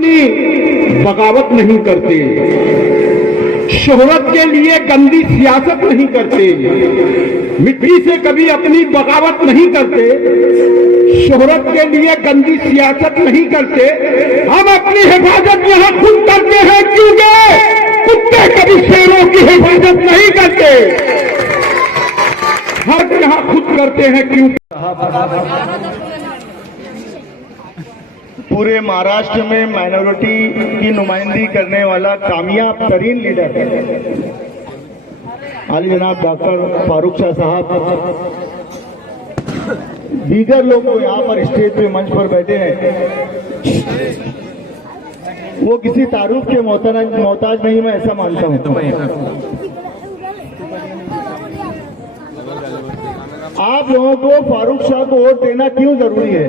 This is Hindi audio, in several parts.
अपनी बगावत नहीं करते, शोहरत के लिए गंदी सियासत नहीं करते, मिट्टी से कभी अपनी बगावत नहीं करते, शोहरत के लिए गंदी सियासत नहीं करते। हम अपनी हिफाजत यहाँ खुद करते हैं, क्योंकि कुत्ते कभी शेरों की हिफाजत नहीं करते, हम यहाँ खुद करते हैं। क्योंकि पूरे महाराष्ट्र में माइनॉरिटी की नुमाइंदगी करने वाला कामयाब तरीन लीडर आली जनाब डॉक्टर फारूक शाह साहब, दीगर लोग जो यहाँ पर स्टेज पे मंच पर बैठे हैं, वो किसी तारुफ के मोहताज नहीं, मैं ऐसा मानता हूँ। आप लोगों को फारूक शाह को वोट देना क्यों जरूरी है,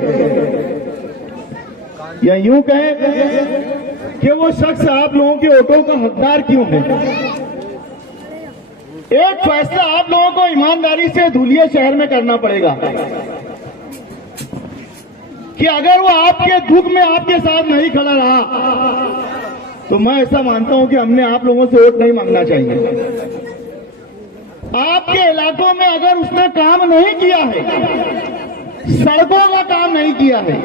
या यूं कहें कि वो शख्स आप लोगों के वोटों का हकदार क्यों है। एक फैसला आप लोगों को ईमानदारी से धुलिया शहर में करना पड़ेगा कि अगर वो आपके दुख में आपके साथ नहीं खड़ा रहा, तो मैं ऐसा मानता हूं कि हमने आप लोगों से वोट नहीं मांगना चाहिए। आपके इलाकों में अगर उसने काम नहीं किया है, सड़कों का काम नहीं किया है,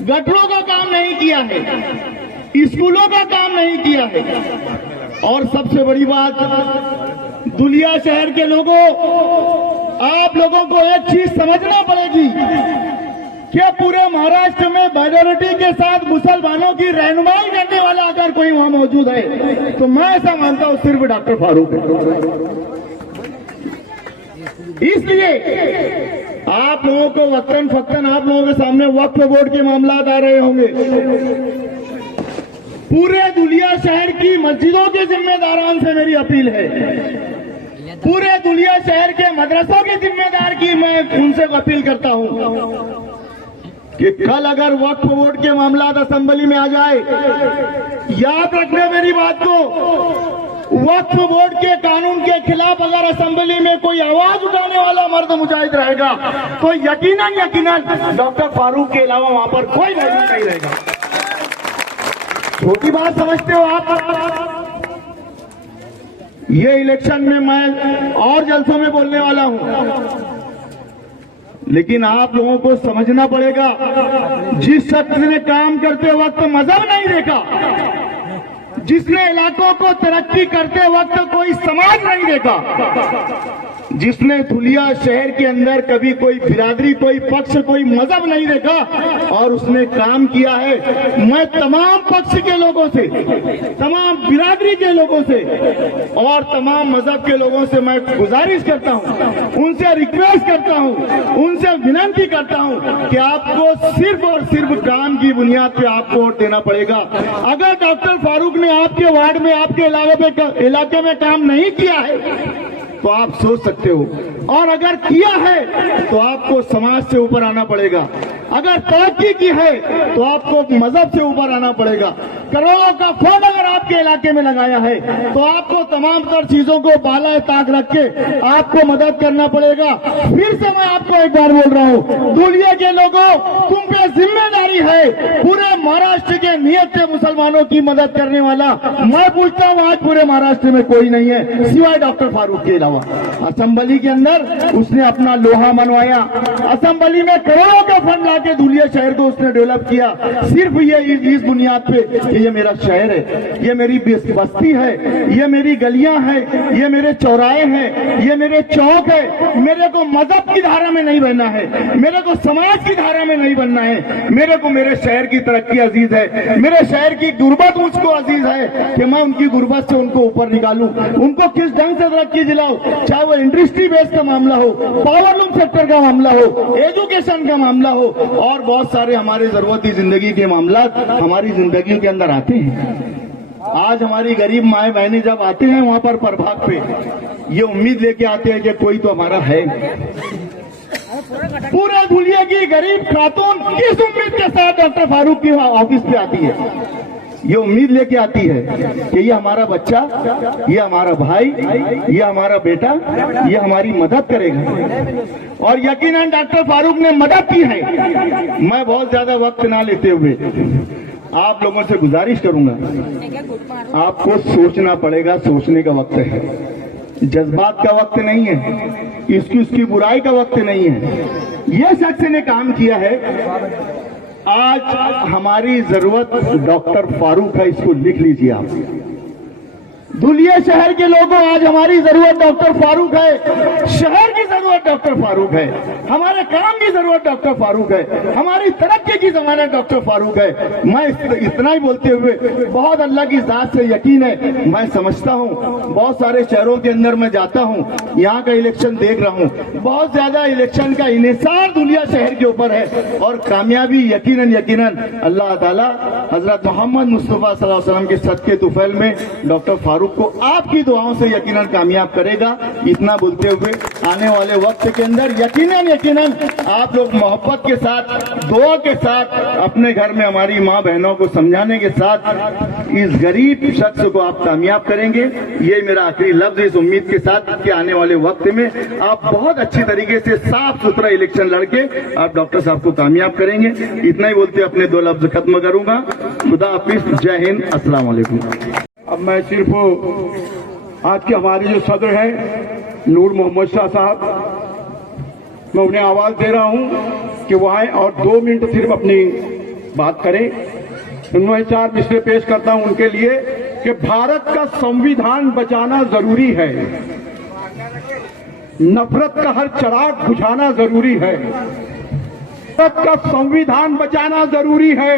गटरों का काम नहीं किया है, स्कूलों का काम नहीं किया है, और सबसे बड़ी बात, दुलिया शहर के लोगों, आप लोगों को एक चीज समझना पड़ेगी कि पूरे महाराष्ट्र में माइनॉरिटी के साथ मुसलमानों की रहनुमाई करने वाला अगर कोई वहां मौजूद है, तो मैं ऐसा मानता हूं सिर्फ डॉक्टर फारूक है। इसलिए आप लोगों को वक्तन फक्तन आप लोगों के सामने वक्फ बोर्ड के मामला आ रहे होंगे। पूरे दुलिया शहर की मस्जिदों के जिम्मेदारान से मेरी अपील है, पूरे दुलिया शहर के मदरसों के जिम्मेदार की मैं उनसे अपील करता हूं कि कल अगर वक्फ बोर्ड के मामला असेंबली में आ जाए, याद रखना मेरी बात को, वक्फ बोर्ड के कानून के खिलाफ अगर असेंबली में कोई आवाज उठाने वाला मर्द मुजाहिद रहेगा, तो यकीनन डॉक्टर फारूक के अलावा वहां पर कोई मौजूद नहीं रहेगा। छोटी बात समझते हो आप? ये इलेक्शन में मैं और जलसों में बोलने वाला हूं, लेकिन आप लोगों को समझना पड़ेगा, जिस शख्स ने काम करते वक्त मजहब नहीं देखा, जिसने इलाकों को तरक्की करते वक्त कोई समाज नहीं देखा, जिसने धुलिया शहर के अंदर कभी कोई बिरादरी, कोई पक्ष, कोई मजहब नहीं देखा और उसने काम किया है, मैं तमाम पक्ष के लोगों से, तमाम बिरादरी के लोगों से और तमाम मजहब के लोगों से मैं गुजारिश करता हूं, उनसे रिक्वेस्ट करता हूं, उनसे विनती करता हूं कि आपको सिर्फ और सिर्फ काम की बुनियाद पे आपको वोट देना पड़ेगा। अगर डॉक्टर फारूक ने आपके वार्ड में, आपके इलाके में काम नहीं किया है, तो आप सोच सकते हो, और अगर किया है तो आपको समाज से ऊपर आना पड़ेगा, अगर तरक्की की है तो आपको मजहब से ऊपर आना पड़ेगा। करोड़ों का फंड अगर आपके इलाके में लगाया है, तो आपको तमाम तर चीजों को बाला ताक रख के आपको मदद करना पड़ेगा। फिर से मैं आपको एक बार बोल रहा हूं, दुनिया के लोगों, तुम पे जिम्मेदारी है, पूरे महाराष्ट्र के नियत से मुसलमानों की मदद करने वाला मैं पूछता हूं, आज पूरे महाराष्ट्र में कोई नहीं है सिवाय डॉक्टर फारूक के अलावा। असेंबली के अंदर उसने अपना लोहा मनवाया, असेंबली में करोड़ों का फंड लाके दुलिया शहर को उसने डेवलप किया, सिर्फ ये इस बुनियाद पे कि ये मेरा शहर है, ये मेरी बस्ती है, ये मेरी गलियां हैं, ये मेरे चौराहे हैं, ये मेरे चौक है। मेरे को मजहब की धारा में नहीं बनना है, मेरे को समाज की धारा में नहीं बनना है, मेरे को मेरे शहर की तरक्की अजीज है, मेरे शहर की गुर्बत मुझको अजीज है कि मैं उनकी गुर्बत से उनको ऊपर निकालूं, उनको किस ढंग से तरक्की दिलाऊं, चाहे वो इंडस्ट्री बेस का मामला हो, पावरलूम सेक्टर का मामला हो, एजुकेशन का मामला हो, और बहुत सारे हमारे जरूरती जिंदगी के मामला हमारी जिंदगी के अंदर आते हैं। आज हमारी गरीब माए बहनें जब आते हैं वहां पर प्रभाग पे, ये उम्मीद लेके आते हैं कि कोई तो हमारा है। पूरा दुनिया की गरीब खातून किस उम्मीद के साथ डॉक्टर फारूक की ऑफिस पे आती है? ये उम्मीद लेके आती है कि ये हमारा बच्चा, ये हमारा भाई, ये हमारा बेटा, ये हमारी मदद करेगा, और यकीनन डॉक्टर फारूक ने मदद की है। मैं बहुत ज्यादा वक्त ना लेते हुए आप लोगों से गुजारिश करूंगा, आपको सोचना पड़ेगा। सोचने का वक्त है, जज्बात का वक्त नहीं है, इसकी उसकी बुराई का वक्त नहीं है। यह शख्स ने काम किया है। आज हमारी जरूरत डॉक्टर फारूक है, इसको लिख लीजिए आप। धुलिया शहर के लोगों, आज हमारी जरूरत डॉक्टर फारूक है। शहर की जरूरत डॉक्टर फारूक है, हमारे काम की जरूरत डॉक्टर फारूक है, हमारी तरक्की की जमानत डॉक्टर फारूक है। मैं इतना ही बोलते हुए, बहुत अल्लाह की जात से यकीन है, मैं समझता हूँ, बहुत सारे शहरों के अंदर मैं जाता हूँ, यहाँ का इलेक्शन देख रहा हूँ, बहुत ज्यादा इलेक्शन का इन्हिसार धुलिया शहर के ऊपर है। और कामयाबी यकीनन यकीनन अल्लाह ताला हजरत मोहम्मद मुस्तफा सल्लल्लाहु अलैहि वसल्लम के सदके तुफैल में डॉक्टर फारूक को आपकी दुआओं से यकीनन कामयाब करेगा। इतना बोलते हुए आने वाले वक्त के अंदर यकीनन आप लोग मोहब्बत के साथ, दुआ के साथ, अपने घर में हमारी माँ बहनों को समझाने के साथ इस गरीब शख्स को आप कामयाब करेंगे। ये मेरा आखिरी लफ्ज, इस उम्मीद के साथ कि आने वाले वक्त में आप बहुत अच्छी तरीके से साफ सुथरा इलेक्शन लड़के आप डॉक्टर साहब को कामयाब करेंगे। इतना ही बोलते अपने 2 लफ्ज खत्म करूंगा। खुदा हाफिज, जय हिंद, अस्सलाम वालेकुम। अब मैं सिर्फ आज के हमारे जो सदर हैं नूर मोहम्मद शाह साहब, मैं उन्हें आवाज दे रहा हूं कि वह आए और 2 मिनट सिर्फ अपनी बात करें। मैं 4 मिसरे पेश करता हूं उनके लिए कि भारत का संविधान बचाना जरूरी है, नफरत का हर चिराग बुझाना जरूरी है। भारत का संविधान बचाना जरूरी है,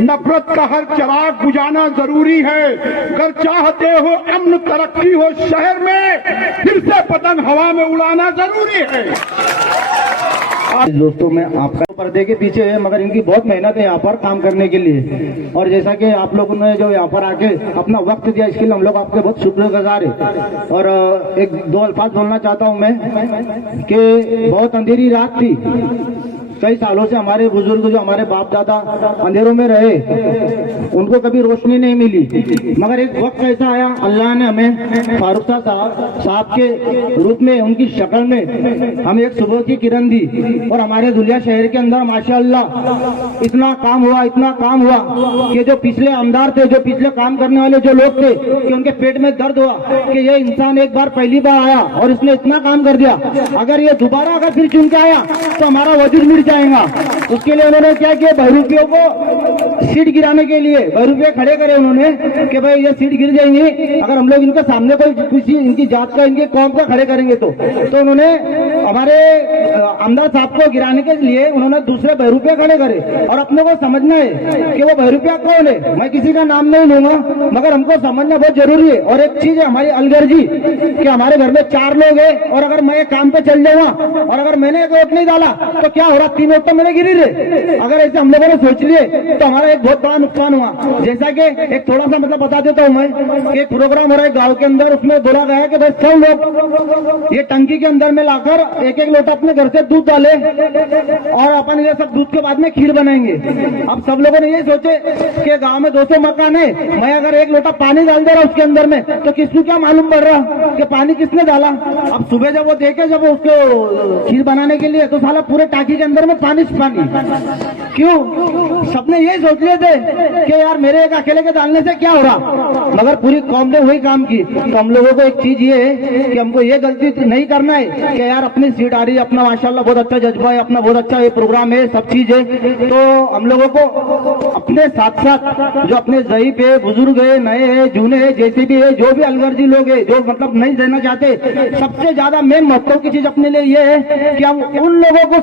नफरत का हर चिराग बुझाना जरूरी है। अगर चाहते हो अमन तरक्की हो शहर में, फिर से पतंग हवा में उड़ाना जरूरी है। दोस्तों, मैं आपका पर्दे के पीछे है, मगर इनकी बहुत मेहनत है यहाँ पर काम करने के लिए। और जैसा कि आप लोगों ने जो यहाँ पर आके अपना वक्त दिया, इसके लिए हम लोग आपके बहुत शुक्रगुजार है। और 1-2 अल्फाज बोलना चाहता हूँ मैं कि बहुत अंधेरी रात थी। कई सालों से हमारे बुजुर्ग, जो हमारे बाप दादा अंधेरों में रहे, उनको कभी रोशनी नहीं मिली। मगर एक वक्त ऐसा आया, अल्लाह ने हमें फारूक साहब के रूप में, उनकी शक्ल में हमें एक सुबह की किरण दी। और हमारे धुलिया शहर के अंदर माशाअल्लाह इतना काम हुआ कि जो पिछले आमदार थे, जो पिछले काम करने वाले जो लोग थे, कि उनके पेट में दर्द हुआ कि ये इंसान एक बार पहली बार आया और इसने इतना काम कर दिया, अगर ये दोबारा अगर फिर चुन के आया तो हमारा वजूद मिट जाएगा। उसके लिए उन्होंने क्या किया, बहरूपियों को सीट गिराने के लिए बहरूपिये खड़े करे उन्होंने कि भाई ये सीट गिर जाएंगी अगर हम लोग इनके सामने कोई किसी इनकी जात का, इनके कौम का खड़े करेंगे तो उन्होंने हमारे आमदार साहब को गिराने के लिए उन्होंने दूसरे बहरूपिये खड़े करे। और अपने को समझना है कि वो बहरूपिया कौन है। मैं किसी का नाम नहीं लूंगा, मगर हमको समझना बहुत जरूरी है। और एक चीज है हमारी अलगर्जी, कि हमारे घर में 4 लोग हैं और अगर मैं काम पे चल जाऊंगा और अगर मैंने एक वोट नहीं डाला तो क्या हो रहा, 3 वोट तो मेरे गिरी रहे। अगर ऐसे हम लोगों ने सोच लिए तो हमारा एक बहुत बड़ा नुकसान हुआ। जैसा कि एक थोड़ा सा मतलब बता देता हूँ मैं कि एक प्रोग्राम हो रहा है गांव के अंदर, उसमें बोला गया कि भाई सब लोग ये टंकी के अंदर में लाकर 1-1 लोटा अपने घर से दूध डाले और अपन ये सब दूध के बाद में खीर बनाएंगे। अब सब लोगों ने ये सोचे कि गांव में 200 मकान है, मैं अगर 1 लोटा पानी डाल दे रहा उसके अंदर में तो किसको क्या मालूम पड़ रहा कि पानी किसने डाला। अब सुबह जब वो देखे, जब उसको खीर बनाने के लिए, तो साला पूरे टाकी के अंदर में पानी क्यों। सबने यही सोच लिए थे कि यार मेरे एक अकेले के डालने से क्या हो रहा, मगर पूरी कौम ने वही काम की। तो हम लोगों को एक चीज ये है कि हमको ये गलती नहीं करना है कि यार अपनी सीट आ रही है, अपना माशाल्लाह बहुत अच्छा जज्बा है, अपना बहुत अच्छा ये प्रोग्राम है, सब चीज है, तो हम लोगों को अपने साथ साथ जो अपने ज़ईफ है, बुजुर्ग है, नए है, जूने है, जैसे भी है, जो भी अलगर्जी लोग है, जो मतलब नहीं देना चाहते, सबसे ज्यादा मेन महत्व की चीज अपने लिए ये है कि हम उन लोगों को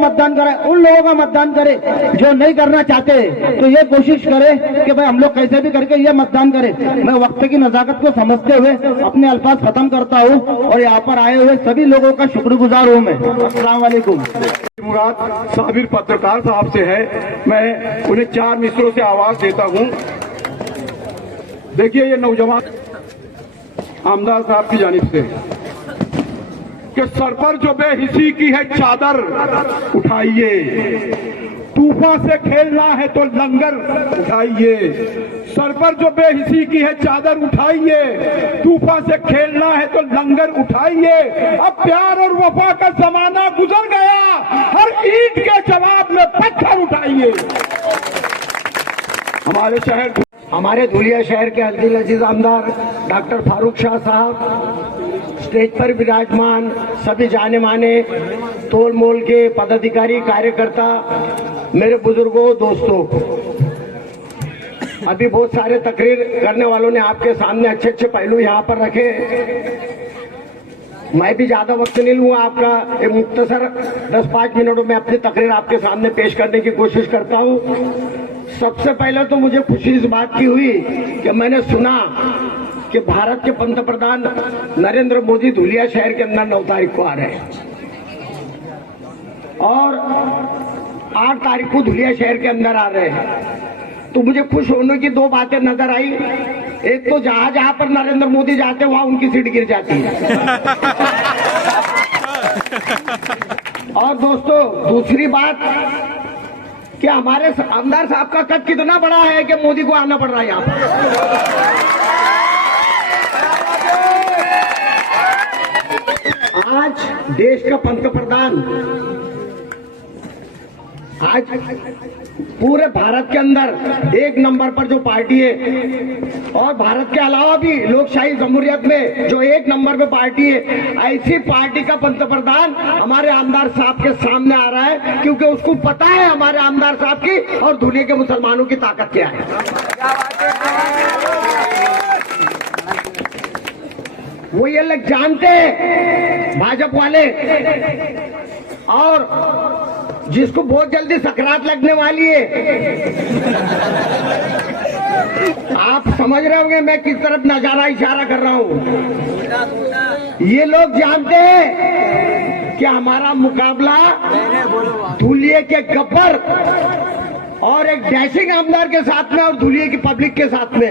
मतदान करें, उन लोगों का मतदान करें जो नहीं करना चाहते। तो ये कोशिश करें कि भाई हम लोग कैसे भी करके ये मतदान करें। मैं वक्त की नजाकत को समझते हुए अपने अल्फाज खत्म करता हूँ और यहाँ पर आए हुए सभी लोगों का शुक्रगुजार हूँ मैं। अस्सलाम वालेकुम। मुराद साबिर पत्रकार साहब से है, मैं उन्हें 4 मिसरों से आवाज देता हूँ। देखिए, ये नौजवान आमदार साहब की जानिब से कि सर पर जो बेहिसी की है चादर उठाइए, तूफान से खेलना है तो लंगर उठाइए। सर पर जो बेहिसी की है चादर उठाइए, तूफान से खेलना है तो लंगर उठाइए। अब प्यार और वफा का जमाना गुजर गया, हर ईद के जवाब में पत्थर उठाइए। हमारे शहर हमारे धुलिया शहर के अब्दुल अजीज आमदार डॉक्टर फारूक शाह साहब, स्टेज पर विराजमान सभी जाने माने तोल मोल के पदाधिकारी, कार्यकर्ता, मेरे बुजुर्गों, दोस्तों, अभी बहुत सारे तकरीर करने वालों ने आपके सामने अच्छे अच्छे पहलू यहाँ पर रखे। मैं भी ज्यादा वक्त नहीं लूंगा आपका, एक मुख्तसर 10-5 मिनटों में अपनी तकरीर आपके सामने पेश करने की कोशिश करता हूँ। सबसे पहले तो मुझे खुशी इस बात की हुई कि मैंने सुना कि भारत के पंतप्रधान नरेंद्र मोदी धुलिया शहर के अंदर 9 तारीख को आ रहे हैं और 8 तारीख को धुलिया शहर के अंदर आ रहे हैं। तो मुझे खुश होने की 2 बातें नजर आई। एक तो जहां जहां पर नरेंद्र मोदी जाते वहां उनकी सीट गिर जाती है और दोस्तों दूसरी बात कि हमारे आमदार साहब का कद कितना बड़ा है कि मोदी को आना पड़ रहा है यहाँ पर। आज देश का पंतप्रधान आज पूरे भारत के अंदर 1 नंबर पर जो पार्टी है और भारत के अलावा भी लोकशाही जमहूरियत में जो 1 नंबर पे पार्टी है, ऐसी पार्टी का पंतप्रधान हमारे आमदार साहब के सामने आ रहा है, क्योंकि उसको पता है हमारे आमदार साहब की और दुनिया के मुसलमानों की ताकत क्या है। वो ये लोग जानते हैं भाजपा वाले, और जिसको बहुत जल्दी सकरात लगने वाली है, आप समझ रहे होंगे मैं किस तरफ नजारा इशारा कर रहा हूं। ये लोग जानते हैं कि हमारा मुकाबला धुलिया के गब्बर और एक डैशिंग आमदार के साथ में और धुलिया की पब्लिक के साथ में,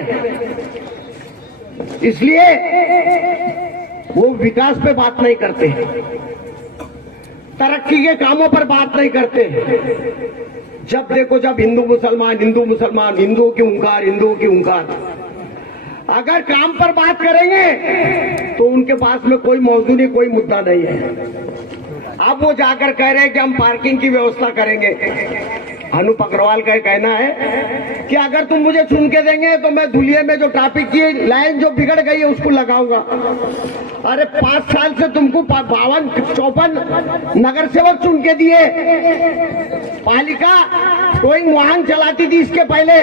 इसलिए वो विकास पे बात नहीं करते, तरक्की के कामों पर बात नहीं करते। जब देखो जब हिंदू मुसलमान, हिंदू मुसलमान, हिंदुओं की हुंकार, हिंदुओं की हुंकार। अगर काम पर बात करेंगे तो उनके पास में कोई मौजूद नहीं, कोई मुद्दा नहीं है। अब वो जाकर कह रहे हैं कि हम पार्किंग की व्यवस्था करेंगे। अनूप अग्रवाल का कहना है कि अगर तुम मुझे चुन के देंगे तो मैं धुलिया में जो ट्रैफिक की लाइन जो बिगड़ गई है उसको लगाऊंगा। अरे 5 साल से तुमको 52-54 नगर सेवक चुन के दिए, पालिका टोइंग वाहन चलाती थी इसके पहले,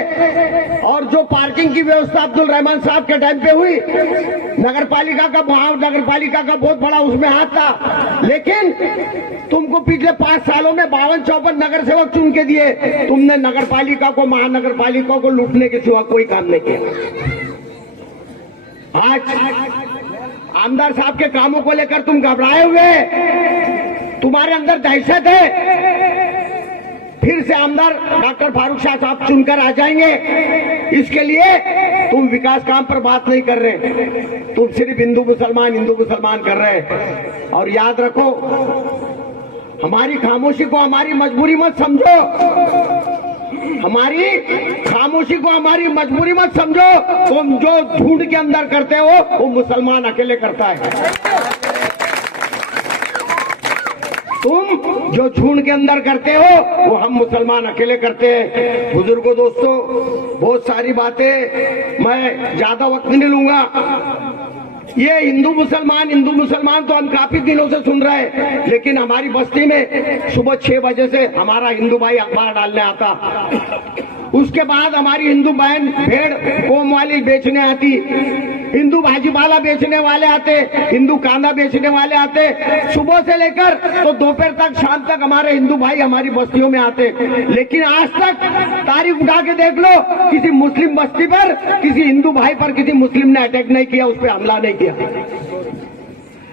और जो पार्किंग की व्यवस्था अब्दुल रहमान साहब के टाइम पे हुई, नगर पालिका का बहुत बड़ा उसमें हाथ था। लेकिन तुमको पिछले 5 सालों में 52-54 नगर सेवक चुन के दिए, तुमने नगर पालिका को, महानगर पालिका को लूटने के सिवा कोई काम नहीं किया। आज आमदार साहब के कामों को लेकर तुम घबराए हुए, तुम्हारे अंदर दहशत है। फिर से आमदार डॉक्टर फारूक शाह साहब चुनकर आ जाएंगे, इसके लिए तुम विकास काम पर बात नहीं कर रहे, तुम सिर्फ हिंदू मुसलमान कर रहे। और याद रखो, हमारी खामोशी को हमारी मजबूरी मत समझो, हमारी खामोशी को हमारी मजबूरी मत समझो। तुम जो झूठ के अंदर करते हो वो मुसलमान अकेले करता है। तुम जो झूठ के अंदर करते हो वो हम मुसलमान अकेले करते हैं। बुजुर्गों, दोस्तों, बहुत सारी बातें, मैं ज्यादा वक्त नहीं लूंगा। ये हिंदू मुसलमान तो हम काफी दिनों से सुन रहे हैं, लेकिन हमारी बस्ती में सुबह 6 बजे से हमारा हिंदू भाई अखबार डालने आता, उसके बाद हमारी हिंदू बहन भेड़ कोम वाली बेचने आती, हिंदू भाजीपाला बेचने वाले आते, हिंदू कांदा बेचने वाले आते, सुबह से लेकर तो दोपहर तक, शाम तक हमारे हिंदू भाई हमारी बस्तियों में आते। लेकिन आज तक तारीख उठा के देख लो, किसी मुस्लिम बस्ती पर, किसी हिंदू भाई पर किसी मुस्लिम ने अटैक नहीं किया, उस पर हमला नहीं किया।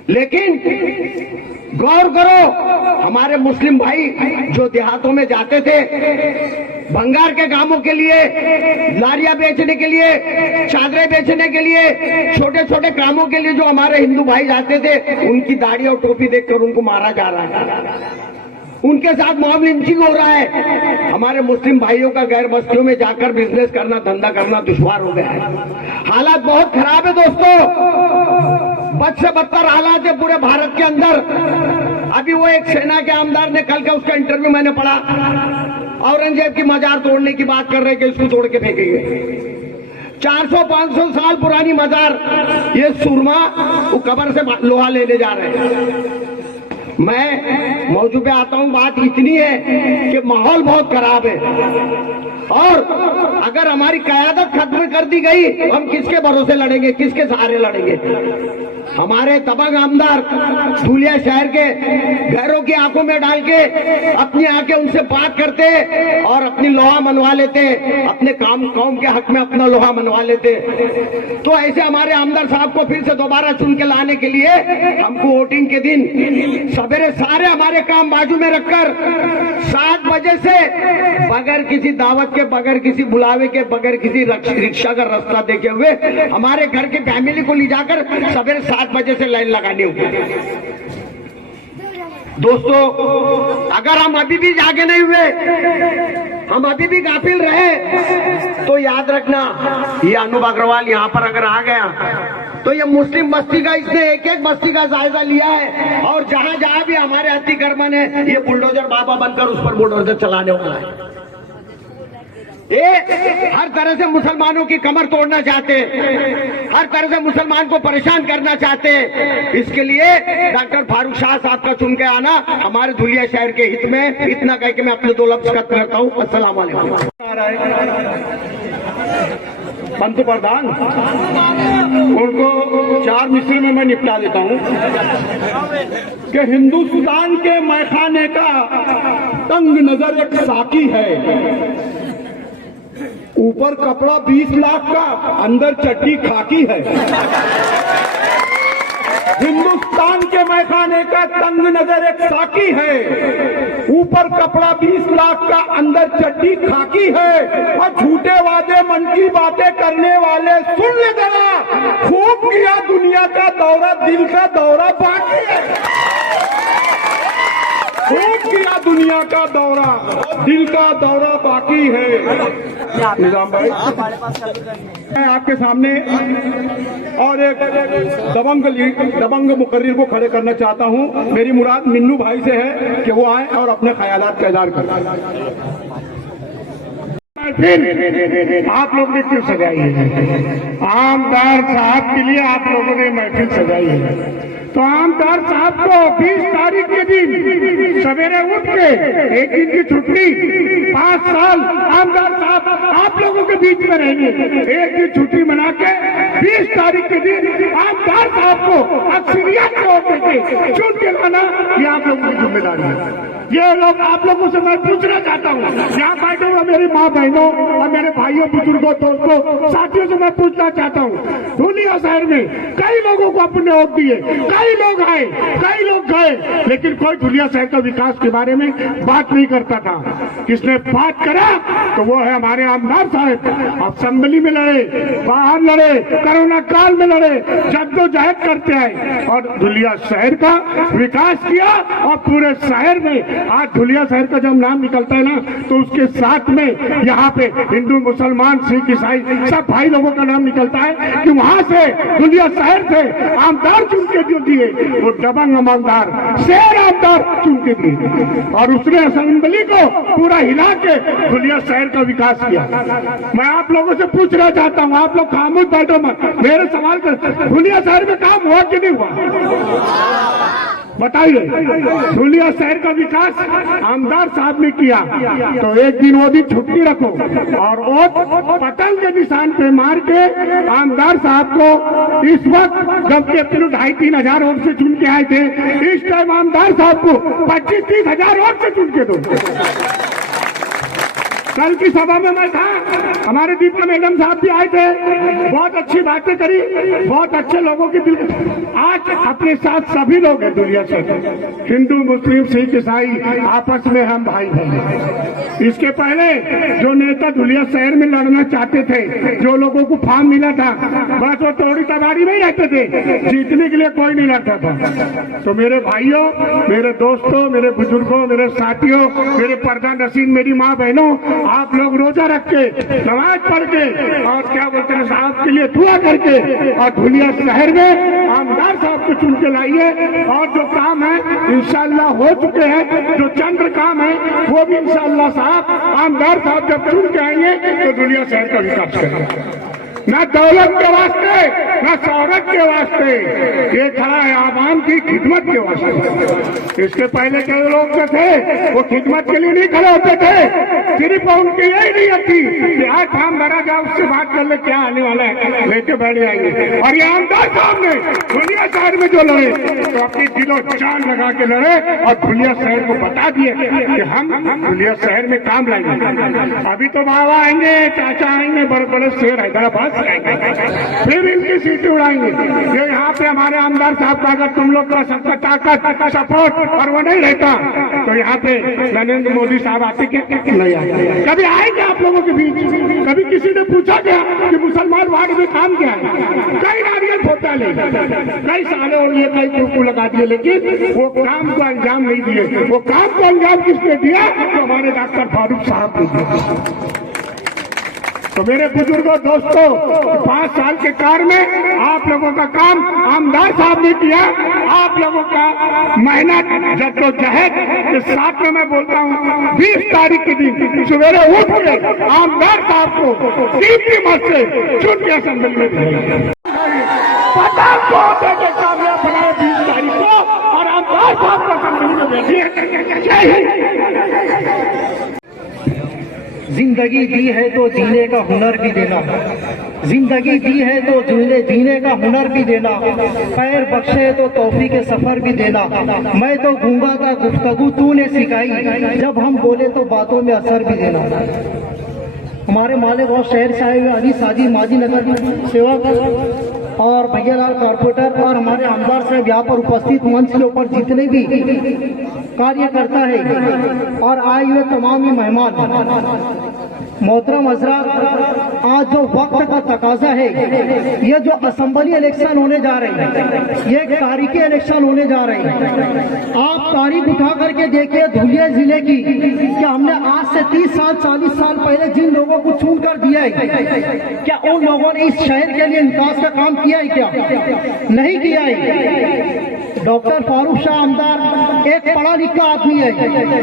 लेकिन गौर करो, हमारे मुस्लिम भाई जो देहातों में जाते थे भंगार के कामों के लिए, लारियां बेचने के लिए, चादरें बेचने के लिए, छोटे छोटे कामों के लिए जो हमारे हिंदू भाई जाते थे, उनकी दाढ़ी और टोपी देखकर उनको मारा जा रहा है, उनके साथ मॉब लिंचिंग हो रहा है। हमारे मुस्लिम भाइयों का गैर बस्तियों में जाकर बिजनेस करना, धंधा करना दुश्वार हो गया है। हालात बहुत खराब है दोस्तों, बद से बदतर हालात है पूरे भारत के अंदर। अभी वो एक सेना के आमदार ने, कल का उसका इंटरव्यू मैंने पढ़ा, औरंगजेब की मजार तोड़ने की बात कर रहे हैं कि इसको तोड़ के फेंकेंगे। 400-500 साल पुरानी मजार, ये सुरमा वो कब्र से लोहा लेने जा रहे हैं। मैं मौजू पे आता हूं, बात इतनी है कि माहौल बहुत खराब है और अगर हमारी कयादत खत्म कर दी गई तो हम किसके भरोसे लड़ेंगे, किसके सहारे लड़ेंगे। हमारे दबंग आमदार धुलिया शहर के घरों की आंखों में डाल के अपनी आंखें उनसे बात करते और अपनी लोहा मनवा लेते, अपने कौम के हक में अपना लोहा मनवा लेते। तो ऐसे हमारे आमदार साहब को फिर से दोबारा चुन के लाने के लिए हमको वोटिंग के दिन सवेरे सारे हमारे काम बाजू में रखकर 7 बजे से बगैर किसी दावत के, बगैर किसी बुलावे के, बगैर किसी रिक्शा का रास्ता देखे हुए हमारे घर की फैमिली को ले जाकर सवेरे 7 बजे से लाइन लगानी होगी। दोस्तों, अगर हम अभी भी जागे नहीं हुए, हम अभी भी गाफिल रहे, तो याद रखना ये अनूप अग्रवाल यहाँ पर अगर आ गया तो ये मुस्लिम बस्ती का, इसने एक बस्ती का जायजा लिया है और जहां जहां भी हमारे अतिक्रमण है ये बुलडोजर बाबा बनकर उस पर बुलडोजर चलाने वाला है। ये हर तरह से मुसलमानों की कमर तोड़ना चाहते हैं, हर तरह से मुसलमान को परेशान करना चाहते हैं। इसके लिए डॉक्टर फारूक शाह साहब का चुन के आना हमारे धुलिया शहर के हित में। इतना कह के मैं अपने 2 लफ्ज खत्म करता हूँ। अस्सलाम वालेकुम। पंतप्रधान उनको 4 मिसरे में मैं निपटा देता हूँ कि हिंदुस्तान के मैखाने का तंग नजर एक साकी है, ऊपर कपड़ा 20 लाख का, अंदर चट्टी खाकी है। हिंदुस्तान के मैखाने का तंग नजर एक साकी है, ऊपर कपड़ा 20 लाख का, अंदर चड्डी खाकी है। और झूठे वादे मन की बातें करने वाले सुन ले जरा, खूब किया दुनिया का दौरा, दिल का दौरा बाकी है। खूब किया दुनिया का दौरा, दिल का दौरा बाकी है। निजाम भाई, मैं आपके सामने और एक दबंग मुकर्रिर को खड़े करना चाहता हूं। मेरी मुराद मिन्नू भाई से है कि वो आए और अपने ख्यालात का इज़हार करें। फिर आप लोगों ने क्यों सजाई है? आमदार साहब के लिए आप लोगों ने महफिल सजाई है, तो आमदार साहब को 20 तारीख के दिन सवेरे उठ के, एक दिन की छुट्टी, 5 साल आमदार साहब आप लोगों के बीच में रहेंगे, एक दिन छुट्टी मना के 20 तारीख के दिन आमदार साहब को अक्सरियत के वोट देके चुन के लाना, ये आप लोगों की जिम्मेदारी है। ये लोग आप लोगों से मैं पूछना चाहता हूँ, यहाँ बैठे हुए मेरी माँ बहनों और मेरे भाइयों, बुजुर्गों, दोस्तों, साथियों से मैं पूछना चाहता हूँ, धुलिया शहर में कई लोगों को अपने वोट दिए, कई लोग आए, कई लोग गए, लेकिन कोई धुलिया शहर का विकास के बारे में बात नहीं करता था। किसने बात करा तो वो है हमारे आमदार साहब। असेंबली में लड़े, बाहर लड़े, कोरोना काल में लड़े, जद्दोजहद करते आए और धुलिया शहर का विकास किया। और पूरे शहर में आज धुलिया शहर का जब नाम निकलता है ना, तो उसके साथ में यहाँ पे हिंदू, मुसलमान, सिख, ईसाई सब भाई लोगों का नाम निकलता है कि वहां से धुलिया शहर से आमदार चुन के जो दिए, वो दबंग आमदार, शेर आमदार चुन के दिए और उसने असेंबली को पूरा हिला के धुलिया शहर का विकास किया। मैं आप लोगों से पूछना चाहता हूँ, आप लोग खामोश बैठो मत, मेरे सवाल कर, धुलिया शहर में काम हुआ कि नहीं हुआ? बताइए। धुलिया शहर का विकास आमदार साहब ने किया, तो एक दिन वो भी छुट्टी रखो और वोट पतंग के निशान पे मार के आमदार साहब को इस वक्त जबकि अपने 2,5-3 हजार वोट से चुन के आए थे, इस टाइम आमदार साहब को 25-30 हजार वोट से चुन के दो। कल की सभा में मैं था, हमारे दीपा मैडम साहब भी आए थे, बहुत अच्छी बातें करी, बहुत अच्छे लोगों की दिल। आज अपने साथ सभी लोग हैं दुनिया से, हिंदू, मुस्लिम, सिख, ईसाई, आपस में हम भाई भाई। इसके पहले जो नेता धुलिया शहर में लड़ना चाहते थे, जो लोगों को फार्म मिला था, बस वो तोड़ी तबाड़ी में ही रहते थे, जीतने के लिए कोई नहीं लड़ता था। तो मेरे भाइयों, मेरे दोस्तों, मेरे बुजुर्गों, मेरे साथियों, मेरे पर्दा नशीन, मेरी माँ बहनों, आप लोग रोजा रख के, नमाज पढ़ के और क्या बोलते हैं साहब के लिए दुआ करके और धुलिया शहर में आमदार साहब को चुन के लाइए। और जो काम है इंशाअल्लाह हो चुके हैं, जो चंद्र काम है वो भी इंशाअल्लाह साहब आमदार साहब जब चुन के आएंगे तो धुलिया शहर का विकास करेंगे। न दौलत के वास्ते न शौहरत के वास्ते, ये खड़ा है आवाम की खिदमत के वास्ते। इसके पहले के लोग जो थे वो खिदमत के लिए नहीं खड़े होते थे, सिर्फ उनकी यही नीयत थी कि आज काम भरा जाए, उससे बात कर ले क्या आने वाला है, लेके बैठ जाएंगे। और ये आमदार साहब ने धुलिया शहर में जो लड़े तो अपनी दिलो जान लगा के लड़े और धुलिया शहर को बता दिए कि हम धुलिया शहर में काम लाएंगे। अभी तो बाबा आएंगे, चाचा आएंगे, बड़े बड़े शेर हैदराबाद फिर इनकी सीटें उड़ाएंगे। ये यहाँ पे हमारे आमदार साहब का अगर तुम लोग का सबका ताकत सपोर्ट और वो नहीं रहता तो यहाँ पे नरेंद्र मोदी साहब आते क्या? नहीं आते। कभी आएंगे आप लोगों के बीच? कभी किसी ने पूछा क्या कि मुसलमान वार्ड में काम क्या है? कई नारियल फोता ले, कई साले और लिए कई कुर्कू लगा दिए, लेकिन वो काम को अंजाम नहीं दिए। वो काम को अंजाम किसने दिया? तो हमारे डॉक्टर फारूक साहब ने दिया। तो मेरे बुजुर्गों दोस्तों, 5 साल के कार्य में आप लोगों का काम आमदार साहब ने किया। आप लोगों का मेहनत जद्दोजहद के साथ में मैं बोलता हूँ 20 तारीख के दिन सवेरे उठ के आमदार साहब को 3 मत से चुन के असेंबली में भेजा। पता को देके कामयाब बनाए 20 तारीख को और आमदार साहब को असेंबली में भेजिए। जय हिंद। जिंदगी दी है तो जीने का हुनर भी देना, जिंदगी दी है तो जीने का हुनर भी देना, पैर बख्शे तो तौफीक के सफर भी देना। मैं तो गूंगा था गुफ्तगू तूने सिखाई, जब हम बोले तो बातों में असर भी देना। हमारे मालेगांव शहर साहिब अली साजी माजी नगर की सेवा और भैयालाल कारपोरेटर और हमारे आमदार साहब यहाँ पर उपस्थित मंच के ऊपर जितने भी कार्यकर्ता है और आए हुए तमाम ही मेहमान, मोहतरम हजरात, आज जो वक्त का तकाजा है, ये जो असेंबली इलेक्शन होने जा रहे हैं, ये तारीखी इलेक्शन होने जा रहे हैं। आप तारीख उठा करके देखिए धुलिया जिले की, क्या हमने आज से 30 साल 40 साल पहले जिन लोगों को चुन कर दिया है, क्या उन लोगों ने इस शहर के लिए विकास का काम किया है? क्या नहीं किया है? डॉक्टर फारूक शाह आमदार एक पढ़ा लिखा आदमी है।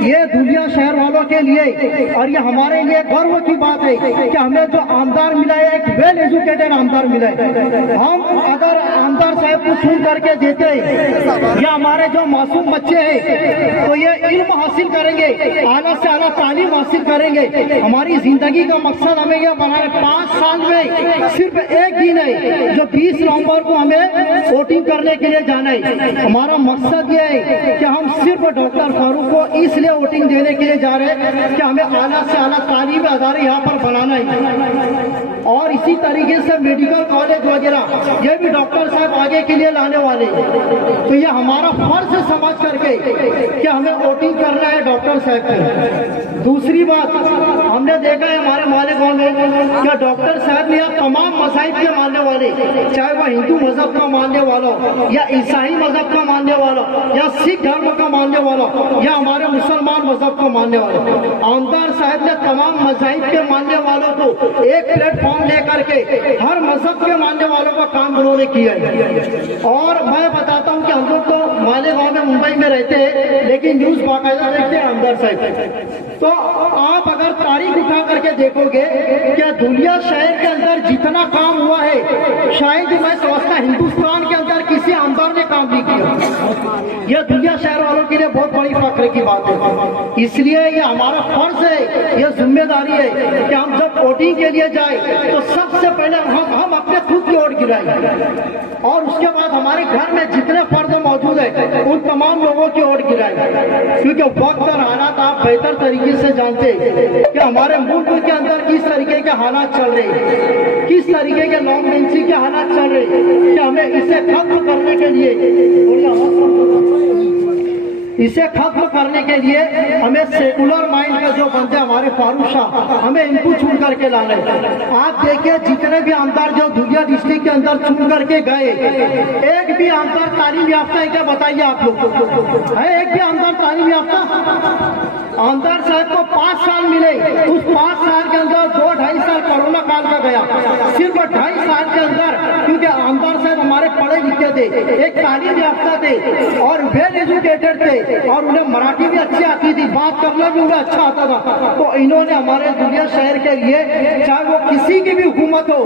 ये धुलिया शहर वालों के लिए और ये हमारे लिए गर्व की बात है कि हमें जो आमदार मिला है एक वेल एजुकेटेड आमदार मिला है। हम अगर आमदार साहब को चुन करके देते या हमारे जो मासूम बच्चे हैं तो ये इल्म हासिल करेंगे, आला से आला तालीम हासिल करेंगे। हमारी जिंदगी का मकसद हमें यह बनाना है। 5 साल में सिर्फ एक दिन है जो 20 नवंबर को हमें वोटिंग करने के लिए जाना है। हमारा मकसद ये है कि हम सिर्फ डॉक्टर फारूक को इसलिए वोटिंग देने के लिए जा रहे हैं कि हमें आला से आला तालीम अदारे यहाँ पर बनाना है। और इसी तरीके से मेडिकल कॉलेज वगैरह ये भी डॉक्टर साहब आगे के लिए लाने वाले हैं। तो ये हमारा फर्ज समझ करके कि हमें वोटिंग करना है डॉक्टर साहब को। दूसरी बात, हमने देखा है हमारे मालेगांव में क्या डॉक्टर साहब ने यहाँ तमाम मज़ाहिब के मानने वाले, चाहे वह हिंदू मजहब का मानने वाला या ईसाई मजहब का मानने वाला या सिख धर्म का मानने वाला या हमारे मुसलमान मजहब को मानने वाला, आमदार साहब ने तमाम मज़ाहिब के मानने वालों को एक प्लेटफॉर्म लेकर के हर मजहब के मानने वालों का काम उन्होंने किया है। और मैं बताता हूँ कि हम लोग तो मालेगांव में मुंबई में रहते हैं लेकिन न्यूज बाकायदा देखते हैं आमदार साहब। तो आप अगर तारीख उठा करके देखोगे क्या धुलिया शहर के अंदर जितना काम हुआ है शायद मैं समझता हिंदुस्तान के अंदर किसी आमदार ने काम नहीं किया। यह धुलिया शहर वालों के लिए बहुत बड़ी फख्र की बात है। इसलिए ये हमारा फर्ज है, यह जिम्मेदारी है कि हम जब वोटिंग के लिए जाए तो सबसे पहले हम अपने खुद की वोट गिराएं और उसके बाद हमारे घर में जितने फर्द मौजूद है उन तमाम लोगों की वोट गिराएं। क्योंकि वक्त और हालात आप बेहतर तरीके से जानते हैं कि हमारे मुल्क के अंदर किस तरीके के हालात चल रहे हैं, किस तरीके के नॉन बेंची के हालात चल रहे हैं कि हमें इसे खत्म करने के लिए इसे खत्म करने के लिए हमें सेकुलर माइंड के जो बंदे हमारे फारूक शाह, हमें इनको चुन करके लाना है। आप देखिए जितने भी आमदार जो धुलिया डिस्ट्रिक्ट के अंदर चुन करके गए, एक भी आमदार तालीम याफ्ता है क्या? बताइए आप लोग, है एक भी आमदार तालीम याफ्ता? आमदार साहब को 5 साल मिले, उस 5 साल के अंदर 2-2.5 साल कोरोना काल का गया। सिर्फ 2.5 साल के अंदर, क्योंकि आमदार साहब हमारे पढ़े लिखे थे, एक तालीम याफ्ता थे और वेल एजुकेटेड थे, और उन्हें मराठी भी अच्छी आती थी, बात करना भी उन्हें अच्छा आता था। तो इन्होंने हमारे दुनिया शहर के लिए, चाहे वो किसी की भी हुकूमत हो,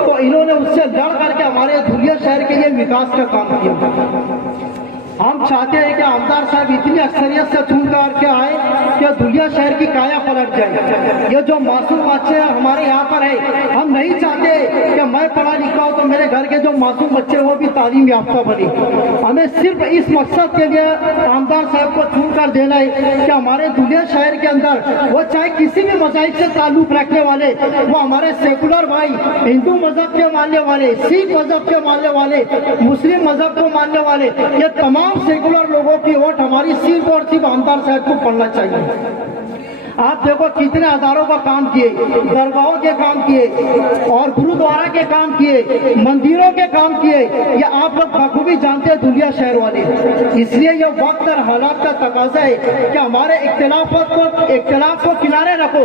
तो इन्होंने उससे लड़ करके हमारे दुनिया शहर के लिए विकास का काम किया। हम चाहते हैं कि आमदार साहब इतनी अक्सरियत से चुन करके आए कि दुनिया शहर की काया पलट जाए। ये जो मासूम बच्चे हमारे यहाँ पर है, हम नहीं चाहते कि मैं पढ़ा लिखा हूँ तो मेरे घर के जो मासूम बच्चे वो भी तालीम याफ्ता बने। हमें सिर्फ इस मकसद के लिए आमदार साहब को चुन कर देना है कि हमारे दुनिया शहर के अंदर वो चाहे किसी भी मज़हब से ताल्लुक रखने वाले, वो हमारे सेकुलर भाई, हिंदू मजहब के मानने वाले, सिख मजहब के मानने वाले, मुस्लिम मजहब को मानने वाले, ये तमाम सेकुलर लोगों की वोट हमारी सिर्फ और सिर्फ आमदार साहब को पड़ना चाहिए। आप देखो कितने हजारों का काम किए, दरगाहों के काम किए और गुरुद्वारा के काम किए, मंदिरों के काम किए, ये आप लोग बखूबी जानते हैं दुनिया शहर वाले। इसलिए ये वक्त और हालात का तकाजा है कि हमारे इख्तिलाफ को किनारे रखो।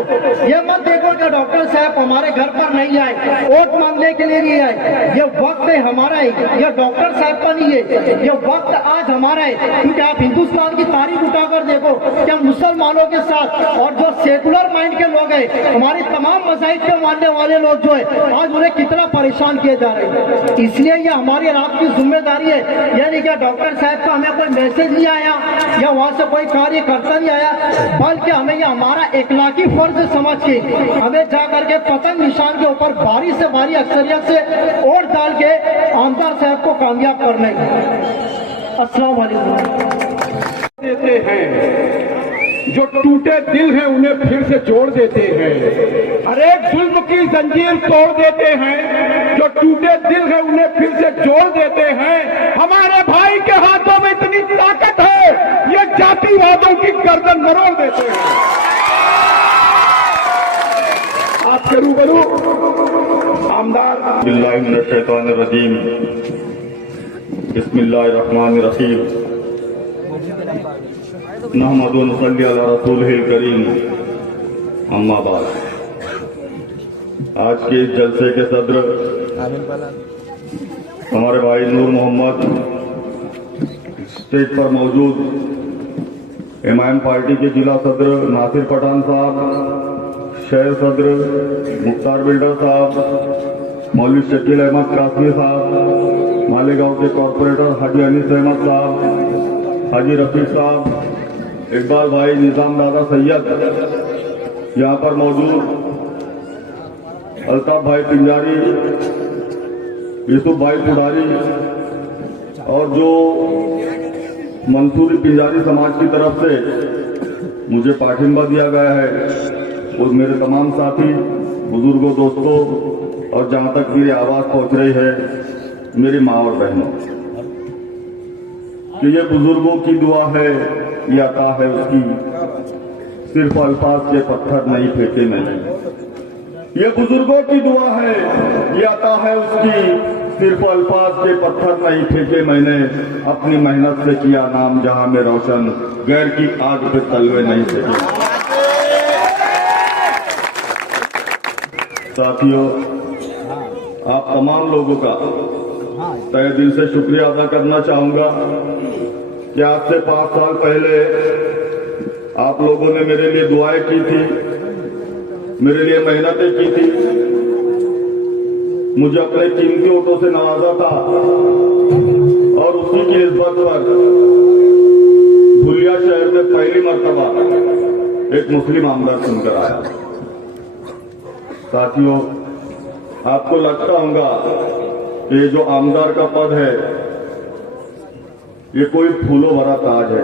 ये मत देखो कि डॉक्टर साहब हमारे घर पर नहीं आए, वोट मांगने के लिए नहीं आए। ये वक्त है हमारा है, ये डॉक्टर साहब का नहीं है, ये वक्त आज हमारा है। क्योंकि आप हिंदुस्तान की तारीख उठाकर देखो क्या मुसलमानों के साथ और जो सेकुलर माइंड के लोग हैं, हमारी तमाम मज़ाहिब के मानने वाले लोग जो है, आज उन्हें कितना परेशान किए जा रहे हैं। इसलिए ये हमारी और आपकी जिम्मेदारी है। यानी कि डॉक्टर साहब का हमें कोई मैसेज नहीं आया या वहाँ से कोई कार्यकर्ता नहीं आया, बल्कि हमें ये हमारा इखलाकी फर्ज समझ के हमें जा करके पतंग निशान के ऊपर भारी से भारी अक्सरियत से वोट डाल के आमदार साहब को कामयाब करना है। अस्सलाम वालेकुम। देते हैं, जो टूटे दिल हैं उन्हें फिर से जोड़ देते हैं, हर एक जुल्म की जंजीर तोड़ देते हैं, जो टूटे दिल हैं उन्हें फिर से जोड़ देते हैं। हमारे भाई के हाथों में इतनी ताकत है, ये जातिवादों की गर्दन मरोड़ देते हैं। आपके रूबरू आमदार बिस्मिल्लाहिर्रहमानिर्रहीम, बिस्मिल्लाहिर्रहमानिर्रहीम, नहमदु व नसल्ली अला रसूलिहिल करीम, अम्मा बाद। आज के इस जलसे के सदर हमारे भाई नूर मोहम्मद, स्टेज पर मौजूद एमआईएम पार्टी के जिला सदर नासिर पठान साहब, शहर सदर मुख्तार बिल्डर साहब, मौलवी शकील अहमद कासमी साहब, मालेगांव के कॉरपोरेटर हाजी अनीस अहमद साहब, हाजी रफीक साहब, इकबाल भाई, निजाम दादा सैयद, यहाँ पर मौजूद अल्ताफ भाई पिंजारी, यूसुफ भाई पुडारी और जो मंसूरी पिंजारी समाज की तरफ से मुझे पाठिंबा दिया गया है, वो मेरे तमाम साथी, बुजुर्गों, दोस्तों और जहाँ तक मेरी आवाज़ पहुँच रही है मेरी माँ और बहनों, कि ये बुजुर्गों की दुआ है, ये अता है उसकी, सिर्फ अल्फाज के पत्थर नहीं फेंके मैंने। ये बुजुर्गों की दुआ है, ये अता है उसकी, सिर्फ अल्फाज के पत्थर नहीं फेंके मैंने। अपनी मेहनत से किया नाम जहां में रोशन, गैर की आग पे तलवे नहीं फेंके। साथियों, आप तमाम लोगों का तहे दिल से शुक्रिया अदा करना चाहूंगा कि आज से 5 साल पहले आप लोगों ने मेरे लिए दुआएं की थी, मेरे लिए मेहनतें की थी, मुझे अपने कीमती वोटों से नवाजा था और उसी की इज्जत पर धुलिया शहर में पहली मर्तबा एक मुस्लिम आमदार चुनकर आया। साथियों, आपको लगता होगा कि ये जो आमदार का पद है ये कोई फूलों भरा ताज है,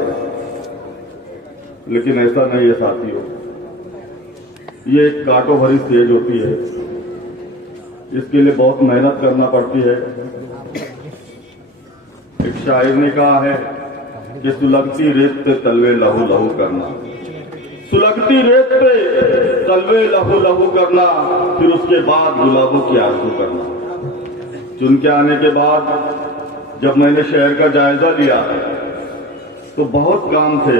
लेकिन ऐसा नहीं है साथियों। ये एक कांटों भरी स्टेज होती है, इसके लिए बहुत मेहनत करना पड़ती है। एक शायर ने कहा है कि सुलगती रेत पे तलवे लहू लहू करना, सुलगती रेत पे तलवे लहू लहू करना, फिर उसके बाद गुलाबों की आरज़ू करना। चुन के आने के बाद जब मैंने शहर का जायजा लिया तो बहुत काम थे।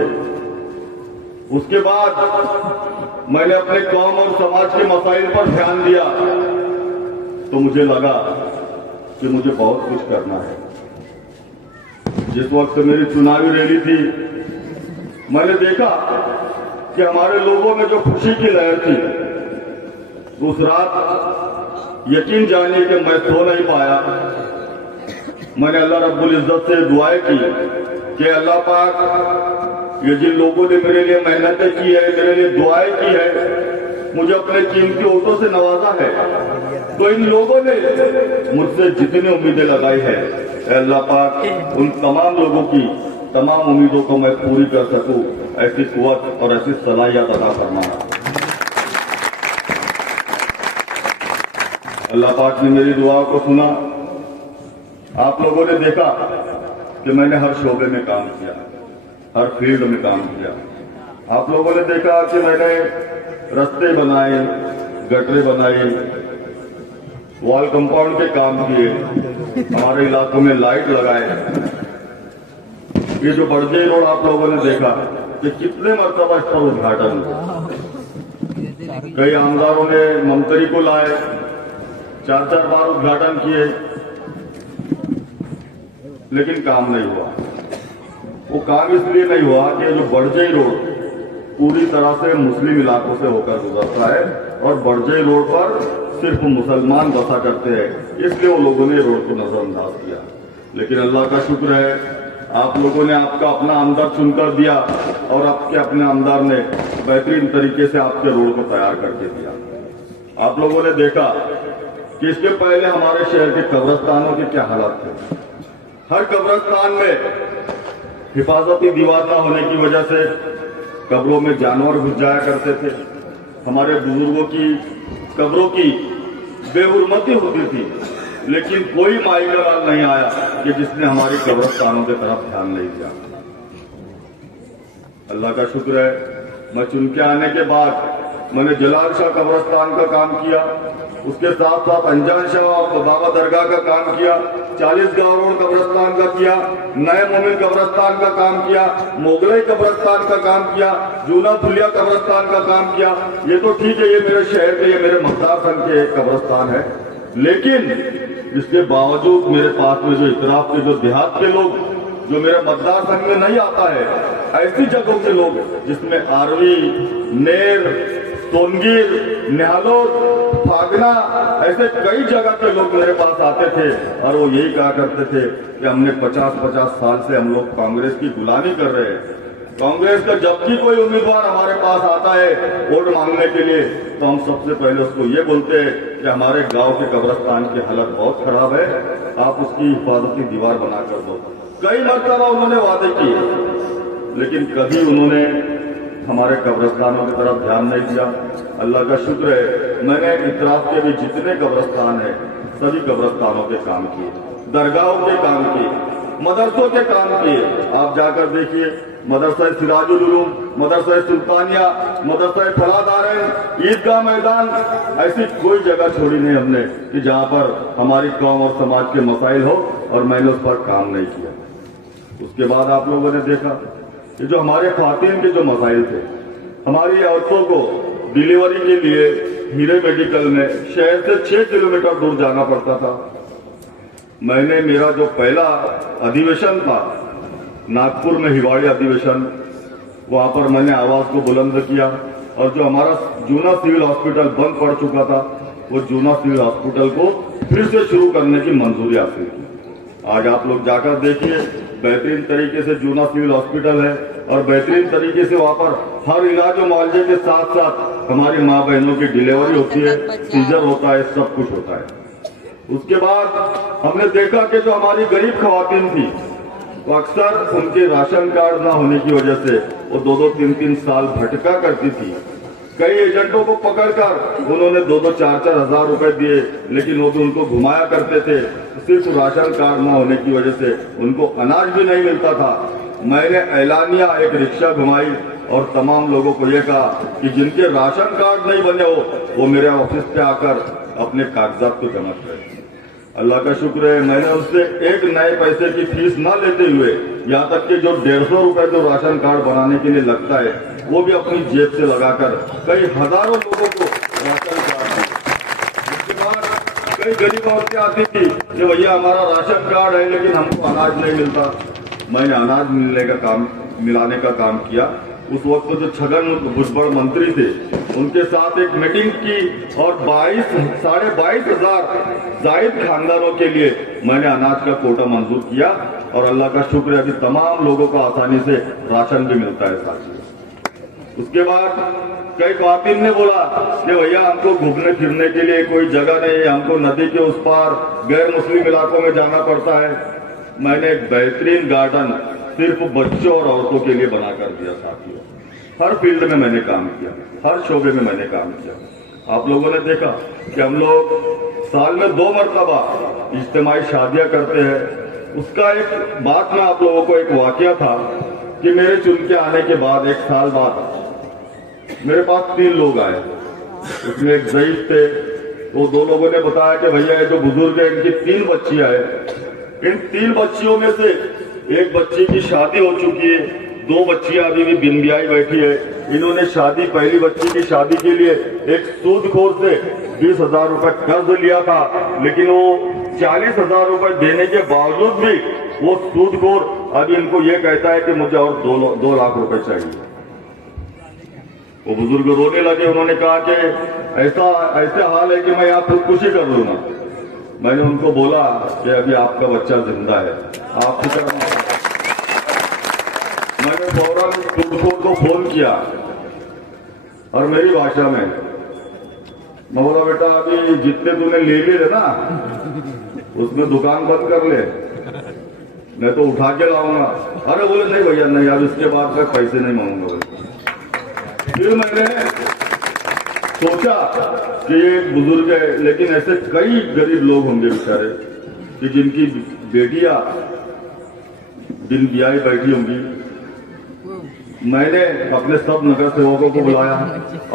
उसके बाद मैंने अपने कौम और समाज के मसाइल पर ध्यान दिया तो मुझे लगा कि मुझे बहुत कुछ करना है। जिस वक्त मेरी चुनावी रैली थी, मैंने देखा कि हमारे लोगों में जो खुशी की लहर थी, उस रात यकीन जानिए कि मैं सो नहीं पाया। मैंने अल्लाह रब्बुल इज्जत से दुआएं की कि अल्लाह पाक, ये जिन लोगों ने मेरे लिए मेहनतें की है, मेरे लिए दुआएं की है, मुझे अपने कीमती वोटों से नवाजा है, तो इन लोगों ने मुझसे जितनी उम्मीदें लगाई है, अल्लाह पाक उन तमाम लोगों की तमाम उम्मीदों को मैं पूरी कर सकूं, ऐसी कुव्वत और ऐसी सलाहियत अता फरमाना। अल्लाह पाक ने मेरी दुआ को सुना। आप लोगों ने देखा कि मैंने हर शोबे में काम किया, हर फील्ड में काम किया। आप लोगों ने देखा कि मैंने रास्ते बनाए, गटरे बनाई, वॉल कंपाउंड के काम किए, हमारे इलाकों में लाइट लगाए। ये जो बड़जे रोड आप लोगों ने देखा कि कितने मरतबा इसका उद्घाटन हुआ। कई आमदारों ने मंत्री को लाए, 4-4 बार उद्घाटन किए, लेकिन काम नहीं हुआ। वो काम इसलिए नहीं हुआ कि जो बड़जे रोड पूरी तरह से मुस्लिम इलाकों से होकर गुजरता है और बड़जे रोड पर सिर्फ मुसलमान बसा करते हैं, इसलिए वो लोगों ने रोड को नजरअंदाज किया। लेकिन अल्लाह का शुक्र है, आप लोगों ने आपका अपना आमदार चुनकर दिया और आपके अपने आमदार ने बेहतरीन तरीके से आपके रोड को तैयार करके दिया। आप लोगों ने देखा कि इसके पहले हमारे शहर के कब्रिस्तानों के क्या हालात थे। हर कब्रिस्तान में हिफाजती दीवार न होने की वजह से कब्रों में जानवर घुस जाया करते थे। हमारे बुजुर्गों की कब्रों की बेहुरमती होती थी, लेकिन कोई माईगराल नहीं आया कि जिसने हमारी कब्रिस्तानों की तरफ ध्यान नहीं दिया। अल्लाह का शुक्र है, मैं चुन के आने के बाद मैंने जलाल शाह कब्रिस्तान का काम किया, उसके साथ साथ अंजान शाह और बाबा दरगाह का काम किया, 40 गांव रोड कब्रिस्तान का किया, नए मोमिन कब्रिस्तान का काम किया, मोगलाई कब्रिस्तान का काम किया, जूना धुलिया कब्रिस्तान का काम किया। ये तो ठीक है, ये मेरे शहर के, ये मेरे मतदार संघ के कब्रिस्तान है, लेकिन इसके बावजूद मेरे पास में जो इतराफ के, जो देहात के लोग, जो मेरे मतदार संघ में नहीं आता है, ऐसी जगहों के लोग जिसमें आरवी, नेर, सोनगीर, निहालोर, फागना, ऐसे कई जगह के लोग मेरे पास आते थे और वो यही कहा करते थे कि हमने 50-50 साल से हम लोग कांग्रेस की गुलामी कर रहे हैं। कांग्रेस का जब भी कोई उम्मीदवार हमारे पास आता है वोट मांगने के लिए, तो हम सबसे पहले उसको ये बोलते हैं कि हमारे गांव के कब्रिस्तान की हालत बहुत खराब है, आप उसकी हिफाजती दीवार बना कर दो। कई मरतबा उन्होंने वादे किए, लेकिन कभी उन्होंने हमारे कब्रिस्तानों की तरफ ध्यान नहीं दिया। अल्लाह का शुक्र है, मैंने इतराफ के भी जितने कब्रिस्तान है सभी कब्रिस्तानों के काम किए, दरगाहों के काम किए, मदरसों के काम किए। आप जाकर देखिए, मदरसा सिराजुल उलूम, मदरसा सुल्तानिया, मदरसा फलादारैन, ईदगाह मैदान, ऐसी कोई जगह छोड़ी नहीं हमने कि जहां पर हमारी कौम और समाज के मसाइल हो और मैंने उस पर काम नहीं किया। उसके बाद आप लोगों ने देखा कि जो हमारे ख्वातीन के जो मसाइल थे, हमारी औरतों को डिलीवरी के लिए हीरे मेडिकल में शहर से 6 किलोमीटर दूर जाना पड़ता था। मैंने मेरा जो पहला अधिवेशन था नागपुर में, हिवाड़ी अधिवेशन, वहां पर मैंने आवाज को बुलंद किया और जो हमारा जूना सिविल हॉस्पिटल बंद पड़ चुका था, वो जूना सिविल हॉस्पिटल को फिर से शुरू करने की मंजूरी हासिल की। आज आप लोग जाकर देखिए, बेहतरीन तरीके से जूना सिविल हॉस्पिटल है और बेहतरीन तरीके से वहां पर हर इलाज और मुआवजे के साथ साथ हमारी माँ बहनों की डिलीवरी होती है, सीजर होता है, सब कुछ होता है। उसके बाद हमने देखा कि जो हमारी गरीब खवातीन थी, वो अक्सर उनके राशन कार्ड ना होने की वजह से वो 2-2, 3-3 साल भटका करती थी। कई एजेंटों को पकड़कर उन्होंने 2-2, 4-4 हजार रुपए दिए, लेकिन वो भी उनको घुमाया करते थे। सिर्फ राशन कार्ड न होने की वजह से उनको अनाज भी नहीं मिलता था। मैंने ऐलानिया एक रिक्शा घुमाई और तमाम लोगों को ये कहा कि जिनके राशन कार्ड नहीं बने हो वो मेरे ऑफिस पे आकर अपने कागजात को जमा करें। अल्लाह का शुक्र है, मैंने उससे एक नए पैसे की फीस ना लेते हुए यहाँ तक कि जो 150 रुपए जो राशन कार्ड बनाने के लिए लगता है वो भी अपनी जेब से लगाकर कई हजारों लोगों को राशन कार्ड दिए। उसके बाद कई गरीब औरतें आती थी कि भैया हमारा राशन कार्ड है लेकिन हमको अनाज नहीं मिलता। मैंने अनाज मिलाने का काम किया। उस वक्त जो छगन भुजबल मंत्री थे उनके साथ एक मीटिंग की और 22,500 जायद खानदानों के लिए मैंने अनाज का कोटा मंजूर किया और अल्लाह का शुक्र है अभी तमाम लोगों को आसानी से राशन भी मिलता है साथियों। उसके बाद कई खातिन ने बोला कि भैया हमको घूमने फिरने के लिए कोई जगह नहीं, हमको नदी के उस पार गैर मुस्लिम इलाकों में जाना पड़ता है। मैंने एक बेहतरीन गार्डन सिर्फ बच्चों और औरतों के लिए बनाकर दिया साथियों। हर फील्ड में मैंने काम किया, हर शोबे में मैंने काम किया। आप लोगों ने देखा कि हम लोग साल में 2 मरतबा इज्तिमाई शादियां करते हैं। उसका एक बात में आप लोगों को एक वाकया था कि मेरे चुन के आने के बाद 1 साल बाद मेरे पास 3 लोग आए। उसमें एक ज़ईफ थे, वो 2 लोगों ने बताया कि भैया ये जो बुजुर्ग है इनकी 3 बच्चियां हैं। इन 3 बच्चियों में से एक बच्ची की शादी हो चुकी है, 2 बच्चियां अभी भी बिन ब्याही बैठी है। इन्होंने पहली बच्ची की शादी के लिए एक सूदखोर से 20,000 रुपए कर्ज लिया था, लेकिन वो 40,000 रुपए देने के बावजूद भी वो सूदखोर अभी इनको ये कहता है कि मुझे और 2 लाख रुपए चाहिए। वो बुजुर्ग रोने लगे। उन्होंने कहा कि ऐसा हाल है कि मैं यहाँ खुदकुशी कर लूंगा। मैंने उनको बोला कि अभी आपका बच्चा जिंदा है, आप फिक्र मत करो। मैंने फौरन सूदखोर को फोन किया और मेरी भाषा में मैं बोला बेटा अभी जितने तूने ले लिए ना उसमें दुकान बंद कर ले, मैं तो उठा के लाऊंगा। अरे बोले नहीं भैया नहीं, अब इसके बाद मैं पैसे नहीं मांगूंगा। फिर मैंने सोचा कि ये एक बुजुर्ग है, लेकिन ऐसे कई गरीब लोग होंगे बेचारे कि जिनकी बेटियां बिन ब्याही बैठी होंगी। मैंने अपने सब नगर सेवकों को बुलाया,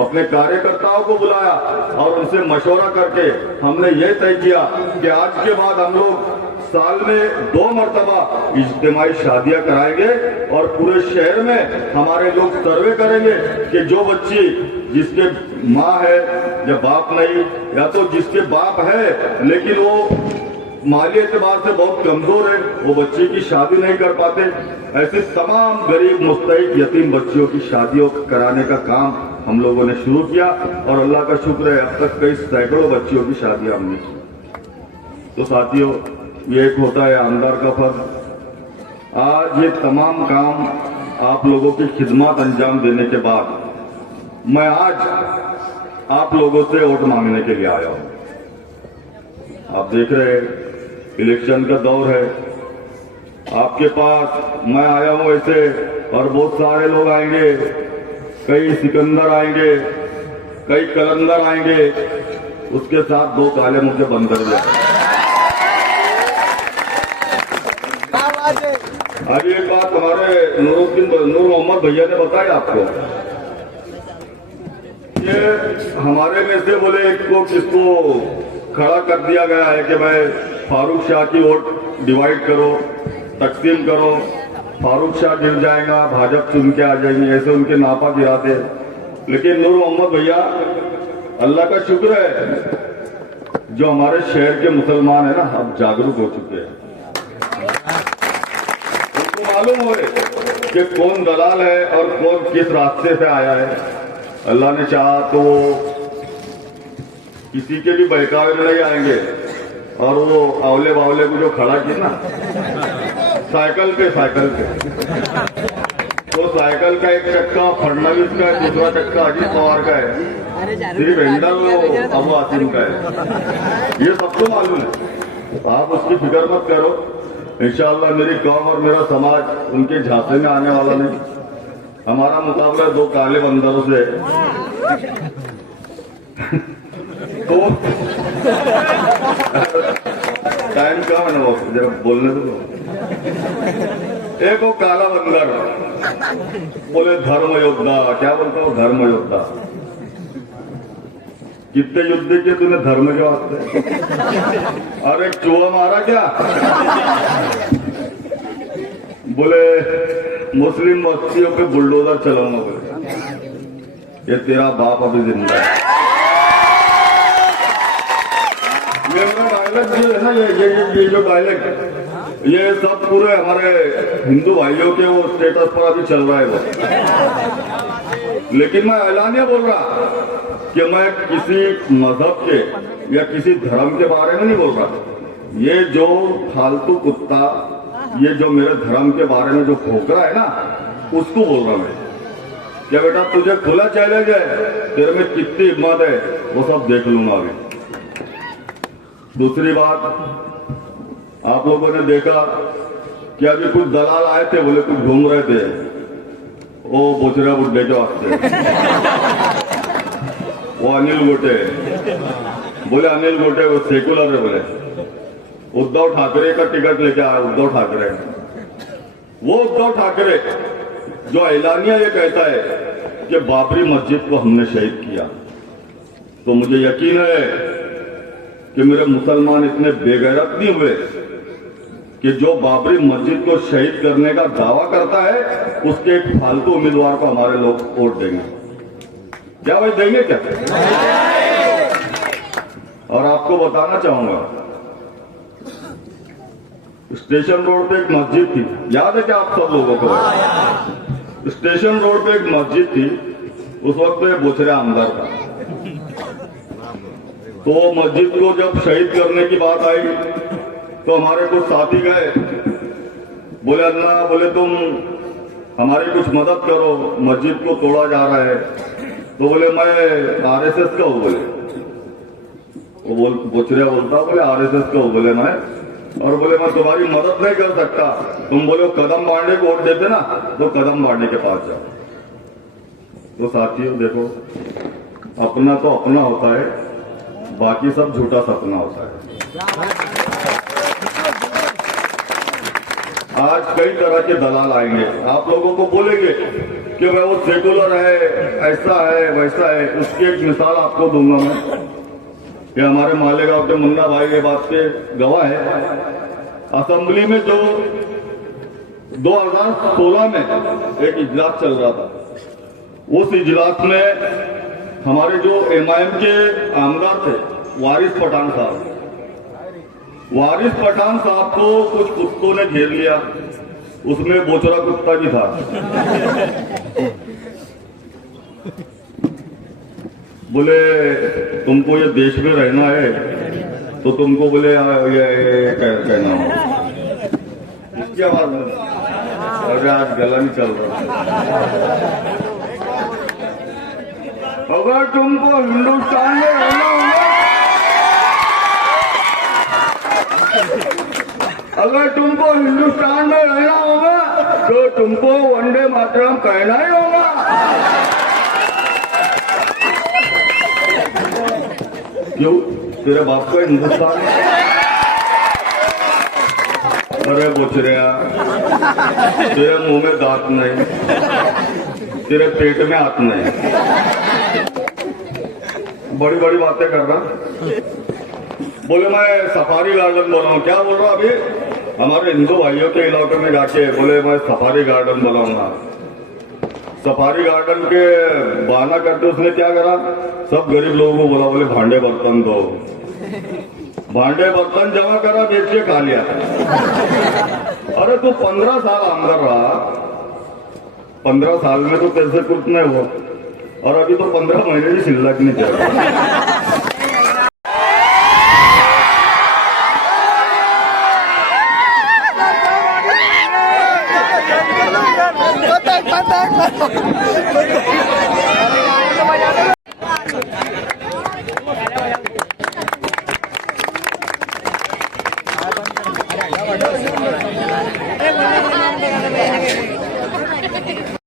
अपने कार्यकर्ताओं को बुलाया और उनसे मशवरा करके हमने ये तय किया कि आज के बाद हम लोग साल में 2 मरतबा इज्तिमाई शादियां कराएंगे और पूरे शहर में हमारे लोग सर्वे करेंगे कि जो बच्ची जिसके माँ है या बाप नहीं, या तो जिसके बाप है लेकिन वो माली एतबार से बहुत कमजोर है, वो बच्ची की शादी नहीं कर पाते, ऐसे तमाम गरीब मुस्तहिक यतीम बच्चियों की शादियों कराने का काम हम लोगों ने शुरू किया और अल्लाह का शुक्र है अब तक कई सैकड़ों बच्चियों की शादियां हमने की। तो साथियों, ये एक होता है आमदार का फर्ज। आज ये तमाम काम आप लोगों की खिदमत अंजाम देने के बाद मैं आज आप लोगों से वोट मांगने के लिए आया हूं। आप देख रहे हैं इलेक्शन का दौर है, आपके पास मैं आया हूं ऐसे और बहुत सारे लोग आएंगे, कई सिकंदर आएंगे, कई कलंदर आएंगे, उसके साथ 2 काले मुंह के बंदर भी आएंगे। अभी एक बात हमारे नूर मोहम्मद भैया ने बताई आपको, ये हमारे में से बोले एक को किसको खड़ा कर दिया गया है कि भाई फारूक शाह की वोट डिवाइड करो, तकसीम करो, फारूक शाह गिर जाएगा, भाजपा चुन के आ जाएंगे, ऐसे उनके नापा गिराते। लेकिन नूर मोहम्मद भैया अल्लाह का शुक्र है जो हमारे शहर के मुसलमान है ना अब जागरूक हो चुके हैं। उनको मालूम हो कि कौन दलाल है और कौन किस रास्ते से आया है। अल्लाह ने चाहा तो किसी के भी बहकावे में नहीं आएंगे। और वो आवले बावले को जो खड़ा किया ना साइकिल पे तो साइकिल का एक चक्का फडणवीस का है, दूसरा चक्का अजीत पवार का है, सिर्फ हैंडल वो अबू आसिम का है। ये सबको मालूम है, तो आप उसकी फिक्र मत करो। इंशाअल्लाह मेरी कौम और मेरा समाज उनके झांसे में आने वाला नहीं। हमारा मुकाबला 2 काले बंदरों से तो टाइम कम है ना, वो जब बोलने तो एक वो काला बंदर बोले धर्म योद्धा, क्या बोलता हूँ धर्म योद्धा। कितने युद्ध किए तूने धर्म के वास्ते? अरे चूहा मारा क्या? बोले मुस्लिम बस्तियों पे बुलडोजर चलाऊंगा। बोले ये तेरा बाप अभी जिंदा है। ये डायलॉग जो है ना, ये जो डायलॉग, ये सब पूरे हमारे हिंदू भाइयों के वो स्टेटस पर अभी चल रहा है वो। लेकिन मैं ऐलानिया बोल रहा कि मैं किसी मजहब के या किसी धर्म के बारे में नहीं बोल रहा। ये जो फालतू कुत्ता, ये जो मेरे धर्म के बारे में जो भौंक रहा है ना, उसको बोल रहा मैं। क्या बेटा तुझे खुला चैलेंज है, तेरे में कितनी हिम्मत है वो सब देख लूंगा अभी। दूसरी बात, आप लोगों ने देखा कि अभी कुछ दलाल आए थे, बोले कुछ घूम रहे थे वो बोचरा बुड्ढे के वास्ते। वो अनिल गोटे, बोले अनिल गोटे वो सेकुलर है। बोले उद्धव ठाकरे का टिकट लेके आया। उद्धव ठाकरे, वो उद्धव ठाकरे जो ऐलानिया ये कहता है कि बाबरी मस्जिद को हमने शहीद किया, तो मुझे यकीन है कि मेरे मुसलमान इतने बेगैरत नहीं हुए कि जो बाबरी मस्जिद को शहीद करने का दावा करता है उसके एक फालतू उम्मीदवार को हमारे लोग वोट देंगे। क्या भाई देंगे क्या? और आपको बताना चाहूंगा, स्टेशन रोड पे एक मस्जिद थी, याद है क्या आप सब लोगों को? स्टेशन रोड पे एक मस्जिद थी, उस वक्त तो ये बोचरे आमदार था। तो वो मस्जिद को जब शहीद करने की बात आई तो हमारे कुछ साथी गए, बोले अल्लाह, बोले तुम हमारी कुछ मदद करो, मस्जिद को तोड़ा जा रहा है। तो बोले मैं आरएसएस का हूँ। बोले वो बोचरिया बोलता, बोले आरएसएस का हूँ। बोले मैं, और बोले मैं तुम्हारी मदद नहीं कर सकता। तुम बोले कदम बांडे को वोट देते ना, तो कदम बांडे के पास जाओ। तो साथियों देखो, अपना तो अपना होता है, बाकी सब झूठा सपना होता है। आज कई तरह के दलाल आएंगे, आप लोगों को बोलेंगे कि भाई वो सेकुलर है, ऐसा है वैसा है। उसकी एक मिसाल आपको दूंगा मैं, कि हमारे मालेगांव के मुन्ना भाई ये बात के गवाह है। असेंबली में जो 2016 में एक इजलास चल रहा था, उस इजलास में हमारे जो एमआईएम के आमदार थे वारिस पठान साहब, वारिस पठान साहब को कुछ कुत्तों ने घेर लिया, उसमें बोचरा कुत्ता भी था। बोले तुमको ये देश में रहना है तो तुमको बोले ये कहना हो। इसकी आवाज में अरे आज गला नहीं चल रहा। अगर तुमको हिंदुस्तान में रहना होगा, अगर तुमको हिंदुस्तान में रहना होगा तो तुमको वंदे मातरम कहना ही होगा। क्यों? तेरे बाप को हिंदुस्तान? अरे बोचरिया, तेरे मुंह में दांत नहीं, तेरे पेट में हाथ नहीं, बड़ी बड़ी बातें कर रहा। बोले मैं सफारी गार्डन बोल रहा हूँ। क्या बोल रहा अभी? हमारे हिंदू भाइयों के इलाके में जाके बोले मैं सफारी गार्डन बोलाऊंगा। सफारी गार्डन के बहाना करके उसने क्या करा, सब गरीब लोगों को बोला, बोले भांडे बर्तन दो। भांडे बर्तन जमा करा, बेच के खा लिया। अरे तू 15 साल आमदार रहा, 15 साल में तो पैसे कुछ नहीं हुआ, और अभी तो 15 महीने भी शिल्लक नहीं चल।